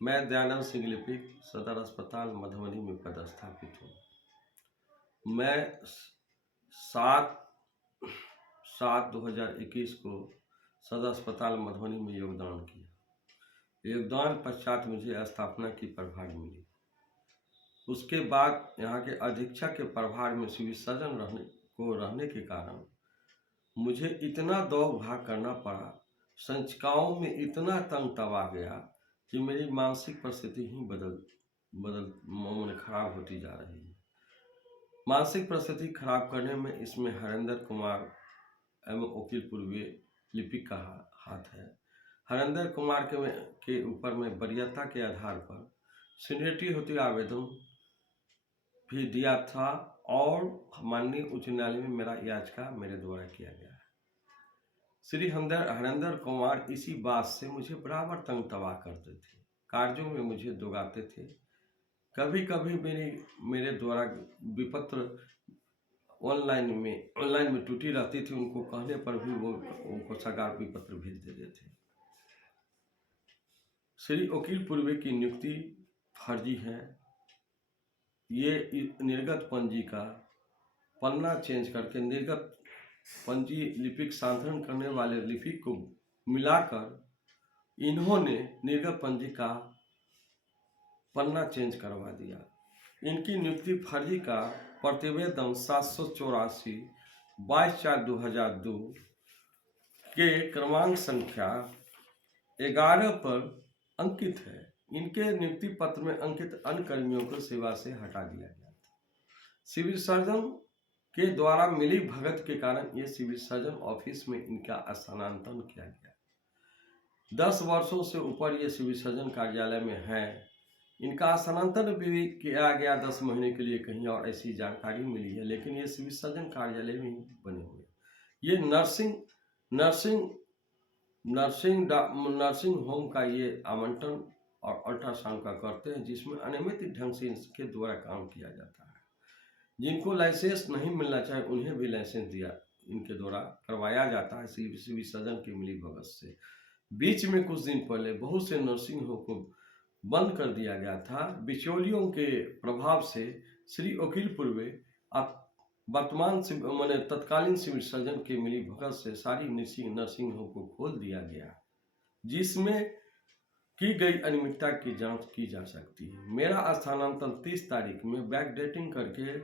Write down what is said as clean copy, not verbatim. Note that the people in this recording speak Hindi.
मैं दयानंद सिंह लिपिक सदर अस्पताल मधुबनी में पदस्थापित हूँ। मैं 7/7/2021 को सदर अस्पताल मधुबनी में योगदान किया। योगदान पश्चात मुझे स्थापना की प्रभार मिली। उसके बाद यहाँ के अधीक्षक के प्रभार में सिविल सर्जन रहने के कारण मुझे इतना दौड़ भाग करना पड़ा, संचिकाओं में इतना तंग तब आ गया कि मेरी मानसिक परिस्थिति ही खराब होती जा रही है। मानसिक परिस्थिति खराब करने में इसमें हरेंद्र कुमार एवं वकील पूर्वी लिपिक का हाथ है। हरेंद्र कुमार के ऊपर में वरीयता के आधार पर सीनियरिटी होते आवेदन भी दिया था और माननीय उच्च न्यायालय में मेरा याचिका मेरे द्वारा किया गया है। श्री हरेंद्र कुमार इसी बात से मुझे बराबर तंग तबाह करते थे, कार्यों में मुझे दोगाते थे। कभी कभी मेरे द्वारा विपत्र ऑनलाइन में त्रुटि रहती थी, उनको कहने पर भी वो उनको सगार विपत्र भेज देते थे। श्री वकील पूर्वे की नियुक्ति फर्जी है। ये निर्गत पंजी का पन्ना चेंज करके निर्गत पंजी लिपिक साधन करने वाले लिपिक को मिलाकर इन्होंने निर्गत पंजी का पन्ना चेंज करवा दिया। इनकी नियुक्ति फर्जी का प्रतिवेदन 784 22/4/2002 के क्रमांक संख्या 11 पर अंकित है। इनके नियुक्ति पत्र में अंकित अन्य कर्मियों को सेवा से हटा दिया गया था। सिविल सर्जन के द्वारा मिली भगत के कारण ये सिविल सर्जन ऑफिस में इनका स्थानांतरण किया गया। 10 वर्षों से ऊपर ये सिविल सर्जन कार्यालय में है। इनका स्थानांतरण भी किया गया 10 महीने के लिए कहीं और, ऐसी जानकारी मिली है, लेकिन ये सिविल सर्जन कार्यालय में ही बने हुए। ये नर्सिंग होम का ये आवंटन और अल्ट्रासाउंड का करते हैं, जिसमें अनियमित ढंग से इनके द्वारा काम किया जाता है। जिनको लाइसेंस नहीं मिलना चाहिए उन्हें भी लाइसेंस इनके द्वारा करवाया जाता है सिविल सर्जन की मिली भगत से। बीच में कुछ दिन पहले बहुत से नर्सिंग होम को बंद कर दिया गया था। बिचौलियों के प्रभाव से श्री वकील पूर्वे वर्तमान तत्कालीन सिविल सर्जन के मिली भगत से सारी नर्सिंग होम को खोल दिया गया, जिसमें की गई अनियमितता की जांच की जा सकती है। मेरा स्थानांतरण 30 तारीख में बैकडेटिंग करके